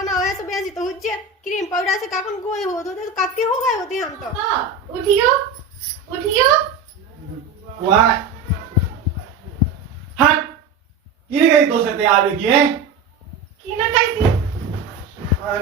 बना हुआ है सुबह से तो हुज्जे क्रीम पाउडर से काकन गोए हो तो कब के हो गए होते हम तो उठियो उठियो वाह हट किने गई तो से तैयार होगी है की ना कैसी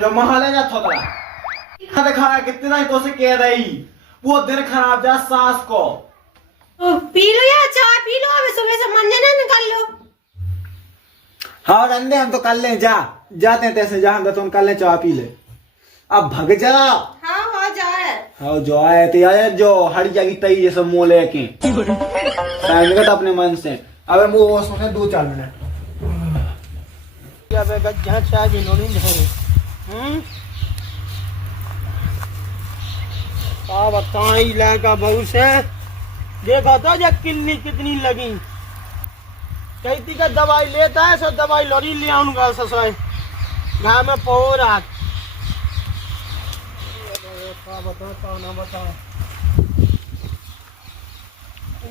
जो महले जा थोड़ा खाना खाना कितना ही तो से कह रही वो दिन खराब जा सास को तो पी लो या चाय पी लो अबे सुबह से मन ना निकाल लो हाँ रंदे हम तो कर ले जा जाते हैं तैसे जा हम तो तुम कर ले चाय पी ले अब भग जा हाँ जा है हाँ जो आए थे आए जो हर जगह तई जैसे मुंह लेके निकट अपने मन से अब वो उसमें 2-4 मिनट क्या बेगा जहाँ चाय की लोनी नहीं क्या बताएं इलाका बहू से देखा था जब किल्ली कितनी लगी कहती का दवाई लेता है सो दवाई लोरी ले आऊंगा ससुर घर में पोरा बताओ ना बताओ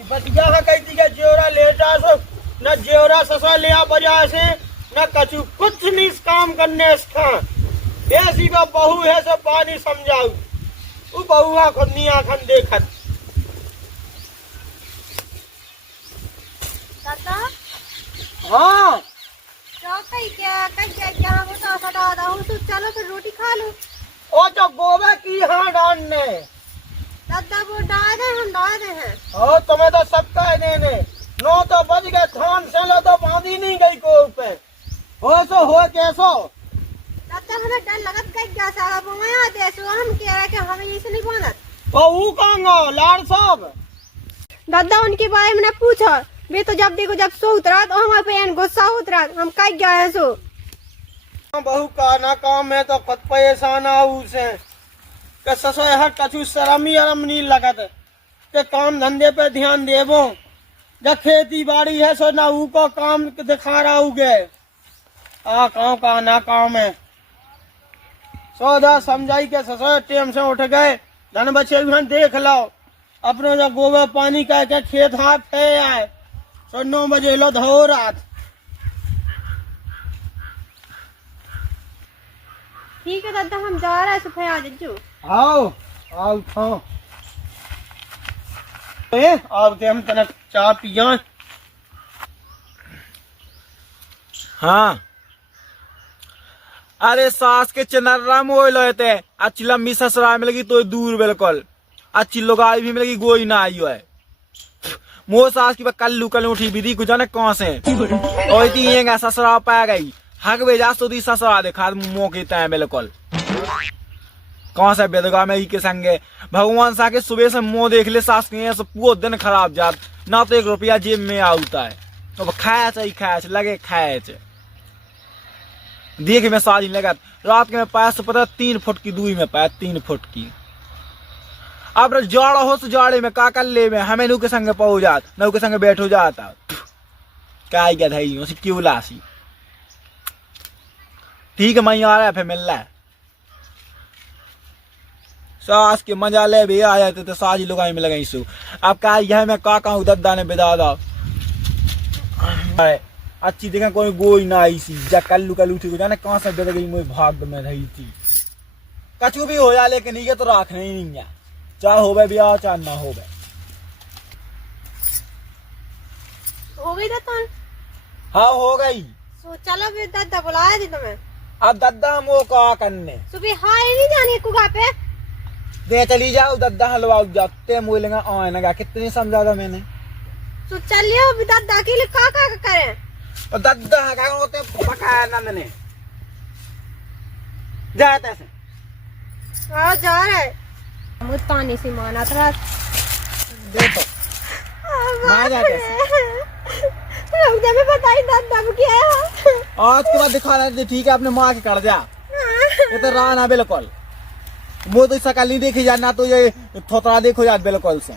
बतिया का कहती का जेवरा लेटा सो न जेवरा ससुर ले आ बजा से न कछु कुछ नहीं इस काम करने इसका ऐसी का बहू है सब पानी समझाऊ वो बहुआ खुदनी आखन देखत दादा हाँ क्या बता सटा रहा हूँ तो चलो फिर रोटी खा लो ओ जो गोबे की हाँ डालने दादा वो डाल दे हम डाल दे हैं ओ तुम्हें तो सब कह देने 9 तो बज गए थान से लो तो बांधी नहीं गई को पे हो सो हो कैसो दादा हमें डर लगत गई क्या सारा बुमाया दे सो हम कह रहे कि हमें इसे नहीं बोलत तो वो कहूँगा लाड साहब दादा उनके बारे में न पूछा वे तो जब देखो जब सो उतरा तो हमारे पे गुस्सा उतरा हम कह गया है सो बहू का ना काम है तो खुद परेशान आऊ से के ससुर हर कछु शर्म ही अरम नहीं लगत के काम धंधे पे ध्यान देवो जब खेती बाड़ी है सो ना ऊ को काम दिखा रहा उगे आ काम का ना काम है सौदा समझाई के ससुर टेम से उठ गए धन बचे हुए देख लो अपने जो गोबर पानी का के खेत हाथ है आए सो 9 बजे लो धो रात ठीक है दादा हम जा रहे हैं सुबह आ जज्जू आओ आओ खाओ अब हम तना चाय पिया हाँ अरे सास के चनर्रा मोह लेते अच्छी लंबी ससुराल में लगी तो दूर बिल्कुल अच्छी लोगाई भी मिलेगी गोई ना आई है मोह सास की कल्लू कल उठी विधि कुछ ने कौन से और तीन ससुराल पा गई हक भेजा तो दी ससुराल देखा मुंह की तय बिल्कुल कौन सा बेदगा में ही के संगे भगवान सा के सुबह से मुंह देख ले सास के सब पूरा दिन खराब जात ना तो 1 रुपया जेब में आता है तो खाया चाहिए लगे खाया देख में साजी लगा रात के में पाया से पता 3 फुट की दूरी में पाया 3 फुट की अब जाड़ा हो तो जाड़े में का कर ले में हमें नू के संग पहुंच जात नू के संग बैठो जाता क्या गया था उसे क्यों लासी ठीक है मैं आ रहा है फिर मिल रहा है सास के मजा ले भी आ जाते तो साजी लुगाई में लगाई सु अब का यह मैं का कहूँ दद्दा ने बिदा दा अच्छी देखा कोई गोई ना आई सी जा कल्लू उठी को जाने कहाँ से बेद गई मुझे भाग में रही थी कछु भी हो जा लेकिन ये तो रखना ही नहीं है चाहे होवे ब्याह चाहे ना होवे हो गई दादा हाँ हो गई सो चलो फिर दादा बुलाया थी तुम्हें अब दद्दा हम वो का करने सुबह हाँ नहीं जानी कुगा पे दे चली जाओ दद्दा हलवाओ जाते मोलेगा आएगा कितनी समझा था मैंने तो चलिए दादा के लिए का करें और दद्दा का होते पकाया ना मैंने जाते ऐसे हाँ जा रहे मुस्तानी से माना था देखो मार जाते मुझे बताई दादा क्या है आज के बाद दिखा रहे थे ठीक है अपने माँ के कर जा ये तो रहा ना बिल्कुल वो तो शकल नहीं देखी जाना तो ये थोतरा देखो यार बिल्कुल से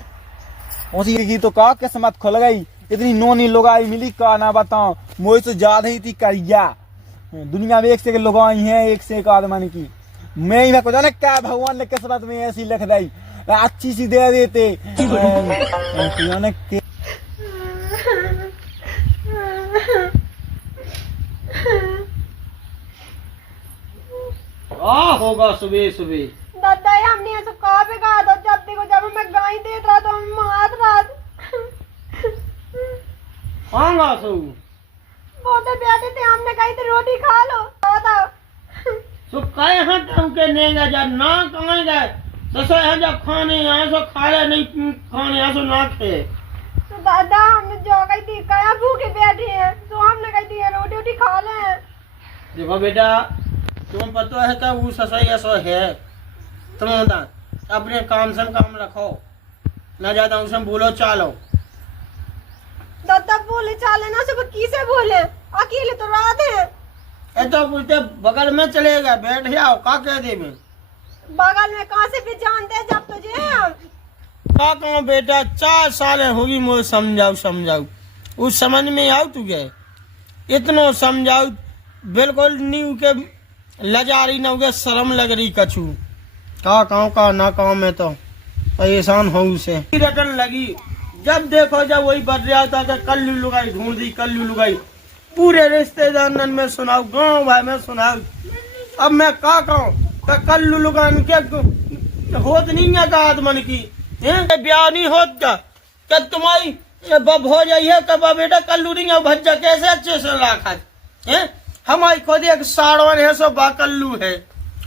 उसी की तो का किस्मत खुल गई इतनी नोनी लोगाई मिली का ना बताओ मोह तो ज्यादा ही थी करिया दुनिया में एक से एक लोगाई है एक से एक आदमी की मैं ही को जाने क्या भगवान ने किस्मत में ऐसी लिख दी अच्छी सी दे देते होगा सुबह सुबह। दादा ये हमने ऐसा कहा पे कहा था, जब देखो जब मैं गाय देत रहा तो हम मार रहा खाऊंगा सो बोलते बैठे थे, हमने कही थी रोटी खा लो था। सो कहे हैं टाइम के नेगा जब ना कहाँ गए ससो है जब खाने यहाँ से खा ले नहीं खाने यहाँ से ना खे। तो दादा हमने जो कही थी कया भूखे बैठे हैं, तो हमने कही थी रोटी वोटी खा ले। देखो बेटा तुम पता है तो वो ससो ऐसो है तुम अपने काम से काम रखो, ना ज्यादा उनसे बोलो चालो। दादा बोले चाले ना सब किसे बोले, अकेले तो रात है। ए तो बोलते बगल में चलेगा बैठ जाओ का कह दे में बगल में कहाँ से भी जानते हैं जब तुझे हम। का कहूँ बेटा 4 साल होगी मुझे समझाऊ उस समझ में आओ तुझे इतनो समझाऊ बिल्कुल न्यू के लजारी न उगे शर्म लग रही कछु का कहूँ का ना कहूँ मैं तो परेशान हो उसे रटन लगी। जब देखो जब वही बढ़ रहा था कि कल्लू लुगाई ढूंढ दी कल्लू लुगाई पूरे रिश्तेदार में सुनाऊ गाँव भाई में सुनाऊ। अब मैं का कहूँ कल्लू लुगान के होत नहीं है का आदमन की ब्याह नहीं होत क्या तुम्हारी बब हो जाई है कब बेटा कल्लू नहीं है भज्जा कैसे अच्छे से लाखा है हमारी खुद एक साड़वन है सो बा कल्लू है।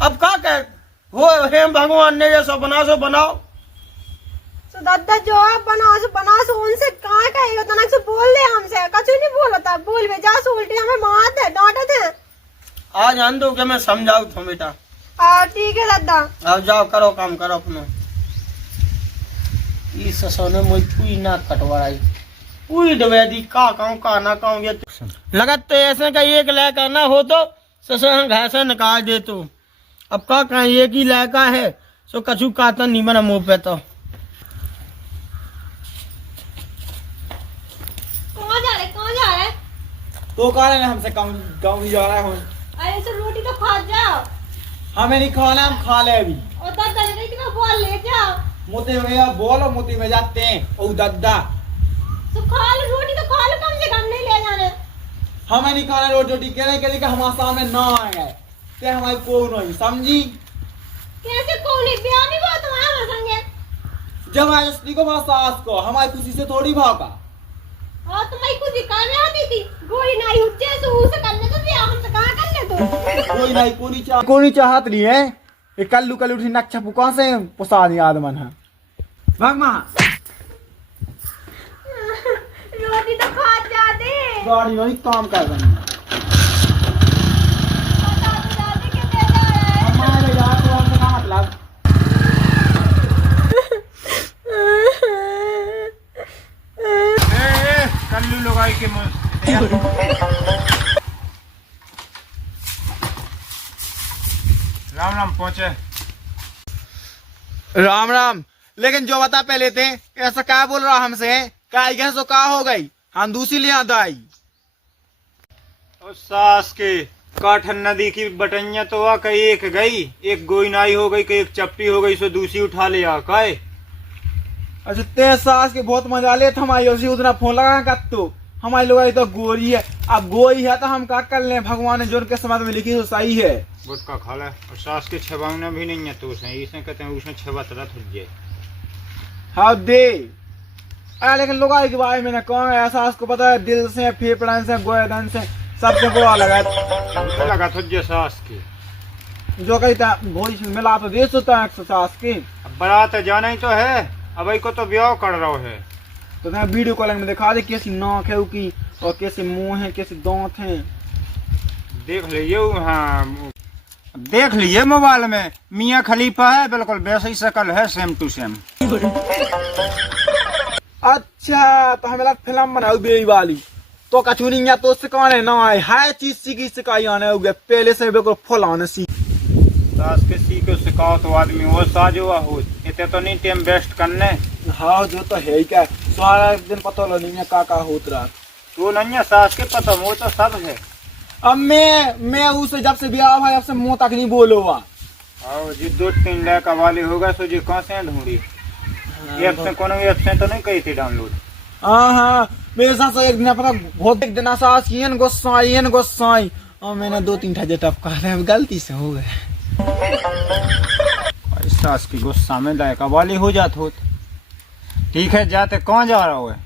अब का कह हो हे भगवान ने जैसो बनाओ। तो दादा जो आप बनाओ सो उनसे कहाँ कहेगा तो से बोल दे, हमसे कछु नहीं बोला था। बोल बे जा सो उल्टी हमें मारते डांटे थे। आज आन दो के मैं समझाऊ तुम बेटा। हाँ ठीक है दादा। अब जाओ करो काम करो अपना। इस ससो ने मुझे पूरी ना कटवाई पूरी डबे दी का कहूँ का ना कहूँ ये लगत तो ऐसे का एक लड़का ना हो तो ससो घर से निकाल दे तो। अब का कहें एक ही लड़का है सो कछु काता नहीं बना मुँह पे तो। कहाँ जा रहे? तो कह रहे हमसे गाँव जा रहा हूँ। अरे तो रोटी तो खा जाओ। हमें नहीं खाना, हम खा ले अभी। और दादा ने कहा बोल ले जाओ। मोती में बोलो मोती में जाते हैं ओ दादा। तो खा लो रोटी तो खा लो, कम से कम नहीं ले जाने। हमें नहीं खाना रोटी कहने के लिए हमारे सामने ना आ गए ते हमारे को नहीं समझी। कैसे कौन है ब्याह नहीं हुआ तुम्हारा संगे? जब आयस्ती को भाग सास को हमारी खुशी से थोड़ी भागा। और तुम्हारी खुद ही करने आती थी गोली नहीं उठे तो उसे करने तो ब्याह हमसे कहाँ कर ले तो। कोई नहीं कोई चाहत नहीं है ये कल्लू उठी नक्शा कौन से पुसा दी आदमन है भाग माँ। रोटी तो खा जाते गाड़ी वही काम कर रही है हमारे यार को हमसे क्या मतलब। कल्लू लुगाई के राम राम पहुंचे। राम राम। लेकिन जो बता पहले थे ऐसा क्या बोल रहा हमसे क्या सो का हो गई हम दूसरी ले आता आई। और सास के काठन नदी की बटैया तो आ कहीं एक गई एक गोइनाई हो गई कहीं एक चप्टी हो गई सो दूसरी उठा ले आ काहे। अच्छा ते सास के बहुत मजा ले हमारी उसी उतना फोन लगा कर तो हमारी लोग तो गोरी है। अब गोई है तो हम क्या कर ले भगवान ने जो के समाज में लिखी तो सही है। गुटका खा ले और सास के छबावना भी नहीं है तो उसे इसे कहते हैं उसने छबा तरह थक जाए। हाँ दे अरे लेकिन लोग के बारे में ना कौन है सास को पता है दिल से फेफड़न से गोयदन से सबसे बुरा लगा थक सास की जो कहता गोई मिला तो दे सोता है सास की। अब बारात जाना ही तो है अब को तो ब्याह कर रहा है तो वीडियो कॉलिंग में दिखा दे कैसी नाक है उसकी और कैसे मुंह है कैसे दांत हैं देख लीजिए। हाँ देख लीजिए मोबाइल में मियाँ खलीफा है बिल्कुल वैसे ही शक्ल है सेम टू सेम। अच्छा तो हमें फिल्म बनाओ बेबी वाली तो कचूनी या तो सिखाने ना आए हर चीज सीखी सिखाई आने हो गया पहले से बिल्कुल फुल आने सीख। सास के सीखे सिखाओ तो आदमी वो साजो हो इतने तो नहीं टाइम वेस्ट करने। हाँ जो तो है ही क्या सारा दिन पता नहीं है का होत रहा तो नहीं है सास के पता वो तो सब है। अब मैं उसे जब से ब्याह हुआ जब से मुंह तक नहीं बोलो हुआ। और जी 2-3 लाख वाले होगा सो जी कहाँ से ढूंढी ऐप से कोनो ऐप से तो नहीं कही थी डाउनलोड। हाँ मेरे साथ एक दिन पता बहुत एक दिन सास गुस्साई और मैंने 2-3 ठा टपका गलती से हो गए। सास की गुस्सा में लायका वाली हो जात होत। ठीक है, जाते कौन जा रहा है?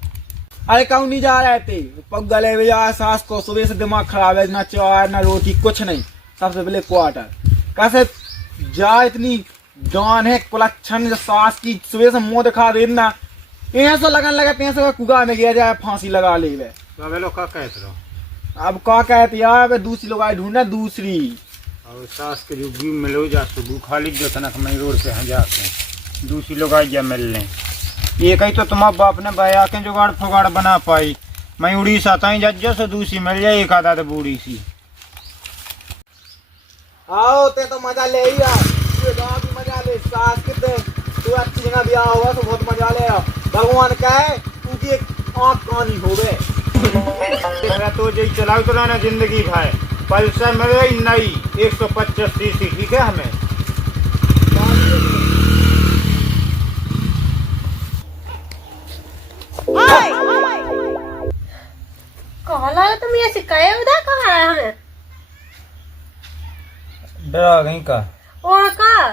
अरे कहूँ नहीं जा रहे थे, पग गले हुए यार, सास को सुबह से दिमाग खराब है, ना चाय ना रोटी कुछ नहीं, सबसे पहले क्वार्टर। कैसे जा इतनी जान है कुलक्षण सास की, सुबह से मुंह दिखा देना, पैसों लगन लगा, पैसों का कुगा में गया जाए फांसी लगा ले। वे लोग का कहते रहो, अब क्या कहते यार, दूसरी लोग आई ढूंढना दूसरी। और सास के जो व्यू मिलो जा सुबह खाली जो तनक मैं रोड पे हैं जाते, दूसरी लोग आई जा मिल लें। एक ही तो तुम्हारे बाप ने बया के जुगाड़ फुगाड़ बना पाई, मैं उड़ीसा ताई जज्जो से दूसरी मिल जाए एक आधा तो बूढ़ी सी। आओ ते तो मजा ले ही यार, तू गाँव की मजा ले, सास के तू अच्छी जगह ब्याह हुआ तो बहुत मजा ले रहा। भगवान का है तू की एक आँख कानी हो गए। तो जी चलाओ तो ना जिंदगी भाई, पल्सर मिल गई नई 125 सीसी, ठीक है हमें। कहला तुम ये सिखाए उधर कहाँ है हमें? डरा गई का? और का?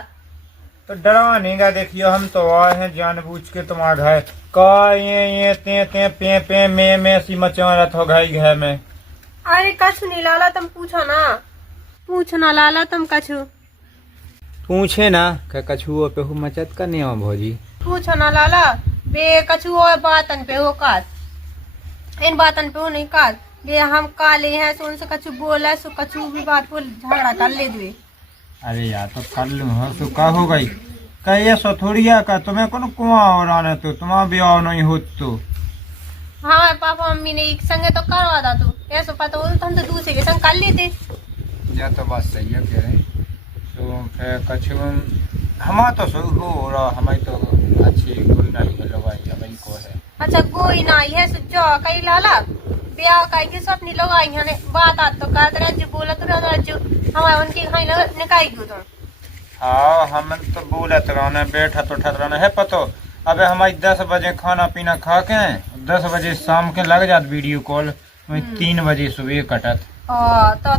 तो डरा नहीं गा, देखियो हम तो आए हैं जानबूझ के तुम्हारे घर का ये ते ते पे पे में सी मचा रहा था घाई घर में। अरे कछु नहीं लाला, तुम पूछो ना लाला, तुम कछु पूछे ना कछुओ पे हूँ मचत का नहीं भौजी, पूछो ना लाला, बे कछु और बातन पे हो काट, इन बातन पे हो नहीं काट, ये हम काले हैं सो उनसे कछु बोला सो कछु भी बात बोल झगड़ा कर ले दे। अरे यार तो कर लूँ हाँ, तो का हो गई कहिए सो थोड़ी का तुम्हें कौन कुआं और आने तो तुम्हारा ब्याह नहीं हो तो। हाँ पापा मम्मी ने एक संगे तो करवा दा, तू ऐसा पता हो तो हम तो दूसरे के संग कर लेते। या तो बात सही है कह रहे तो फिर कछु हमारा तो सो हो रहा, हमारी तो अच्छी गुण नहीं है लगाई हमारी को है। अच्छा कोई ना है सो जो कई लाला ब्याह का के सब नहीं लगाई हने बात आ तो का तरह जो बोला तो जो हमारे उनके खाई लग निकाई गयो तो। हाँ हम तो बोलत रहने बैठा तो ठहर रहना है पतो। अबे हमारी 10 बजे खाना पीना खा के 10 बजे शाम के लग जात वीडियो कॉल, 3 बजे सुबह कटत।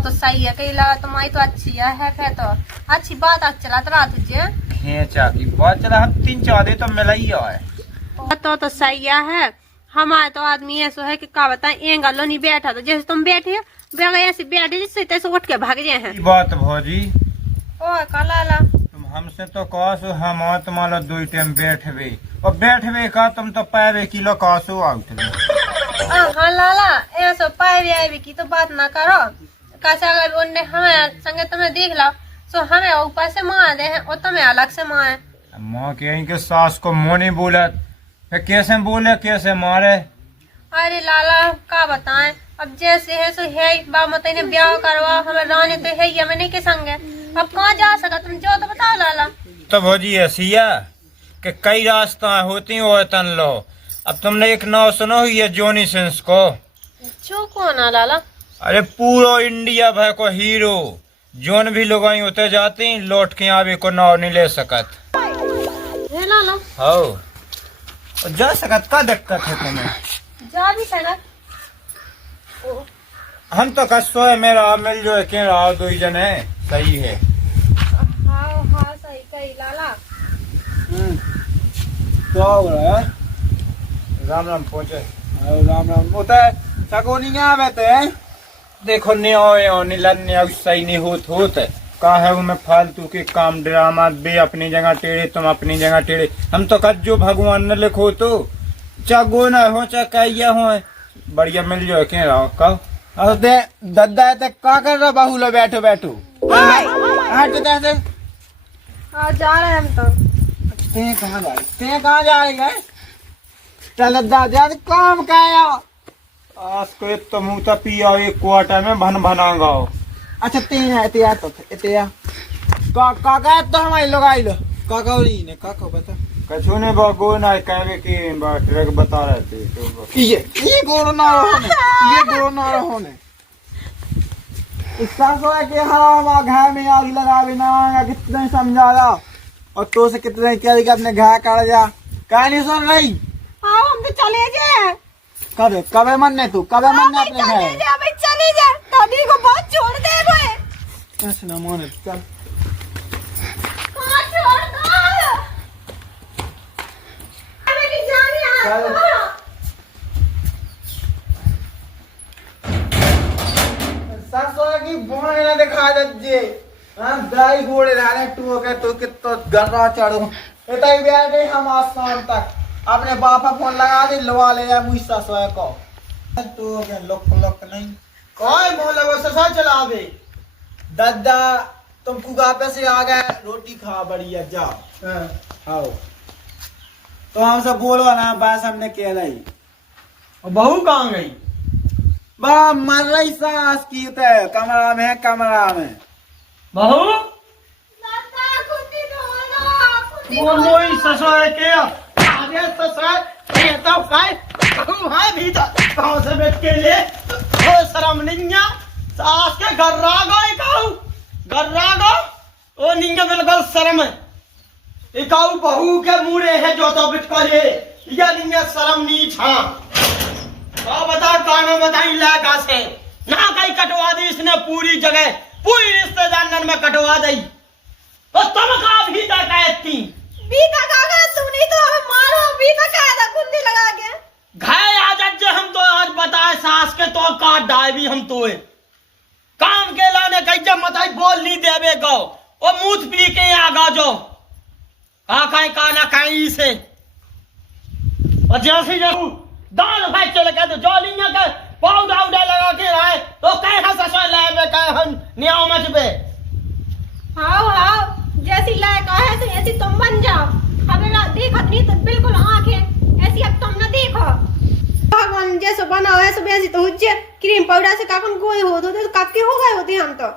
तो सही है कई लगा तुम्हारी तो अच्छी है फिर तो अच्छी बात आज चला रहा तुझे खेचा की बात चला, हम 3-4 दिन तो मिला ही है। तो सही है, हमारे तो आदमी ऐसा है कि क्या बताए एक गलो नहीं बैठा तो जैसे तुम बैठे ऐसे बैठे जिससे तैसे उठ के भाग जाए हैं। बात भौजी ओ कलाला तुम हमसे तो कहसो हम तुम्हारा 2 टाइम बैठवे और बैठवे का तुम तो पैवे किलो कहसो आउट। हाँ लाला ऐसा पाए आए की तो बात ना करो, कैसे अगर उनने हमें संगे तुम्हें देख ला तो हमें ऊपर से मार दे और तुम्हें अलग से मारे। माँ कहीं के सास को मुँह नहीं बोला, फिर कैसे बोले कैसे मारे? अरे लाला क्या बताएं, अब जैसे है सो है बामत ने ब्याह करवा हमें रानी तो है ही हमें नहीं के संग है, अब कहाँ जा सका तुम जो तो बताओ लाला। तो भौजी ऐसी है कि कई रास्ता होती और तन लो। अब तुमने एक नाव सुनो हुई है जॉनी सिंस को? जो कौन है लाला? अरे पूरा इंडिया भर को हीरो, जोन भी लोग आई होते जाते हैं लौट के आवे को नाव नहीं ले सकत है लाला। हो जा सकत का दिक्कत है तुम्हें? जा भी सकत। हम तो कसो है मेरा मिल जो है के रहा 2 जने सही है। हाँ हाँ सही कही लाला। क्या हो रहा है? राम राम पहुंचे। राम राम होता है सगोनी आवे थे, देखो नहीं सही नहीं होत का है मैं फालतू के काम ड्रामा बे अपनी जगह टेढ़े तुम अपनी जगह टेढ़े। हम तो कद जो भगवान ने लिखो तो चाहे गो ना हो चाहे कहिया हो बढ़िया मिल जाओ के रहो कहो। अब दे दद्दा है क्या कर रहा बाहू लो बैठो बैठो हट से। हाँ जा रहे हैं हम तो। ते कहाँ जाएगा? चल दद्दा जा काम का आया आज को तो मुँह तो पिया एक क्वार्टर में भन भना गाओ। अच्छा तेया तो तेया काका तो हमारे लोग आई लो काका ने काका बता कछु ने गो ना कहवे की ट्रक बता रहे थे तो ये गोरो ना होने इसका सो है कि हमारा घर में आग लगा बिना कितने समझा रहा और तो से कितने क्या अपने घर काट जा कहा नहीं सुन रही। आओ हम तो चले जाए। कब मन तू कब मन अपने घर चले जाए दादी को बहुत छोड़ दे ना माने चल चल ससुर की बोने ना दिखा दे हां दाई घोड़े रहने टू के तो कितो गर्रा चढ़ो इतई बैठे हम आज शाम तक अपने बापा फोन लगा दे लवा ले जा मुझ ससुर को तू के लोक नहीं कौन मोला वो ससा चलावे दादा तुम कुगापे से आ गए रोटी खा बढ़िया जा हाँ। आओ तो हमसे बोलो ना बस हमने कह रही और बहू कहाँ गई बा मर रही सास की ते कमरा में बहू वो मोई ससुर के आगे ससुर ये तो काय बहू है भीतर कहाँ से बैठ के ले ओ शर्म नहीं है सास के घर रागो इकाऊ घर रागो ओ निंगे बिल्कुल शर्म है इकाऊ बहू के मुड़े है जो तो बिट करे या निंगे शर्म नहीं छा और बता कानों बताई लागा से ना कहीं कटवा दी इसने पूरी जगह पूरी रिश्तेदार में कटवा दी और तुम का भी कहती बीका काका तुमने तो हमें मारो बीका कहा था कुंडी लगा के घाय आज हम तो आज बताए सास के तो काट डाय भी हम तो काम के लाने कहीं जब मताई बोल नहीं देवे गो और मुंह पी के आगा जो कहीं काना कहीं से और जैसे जरूर दाल भाई चले गए तो जोलियां के पौधा उड़ा लगा के आए तो कहीं हंस लाए कहीं हम नियाव मच पे हाँ हाँ जैसी लायक है ऐसी तुम बन जाओ हमें देखत नहीं तो बिल्कुल आंखें ऐसी अब तुम न देखो भगवान जैसे बना है सब ऐसी तो हुज्जे क्रीम पाउडर से काकन गोए हो तो कब के हो गए होते हम तो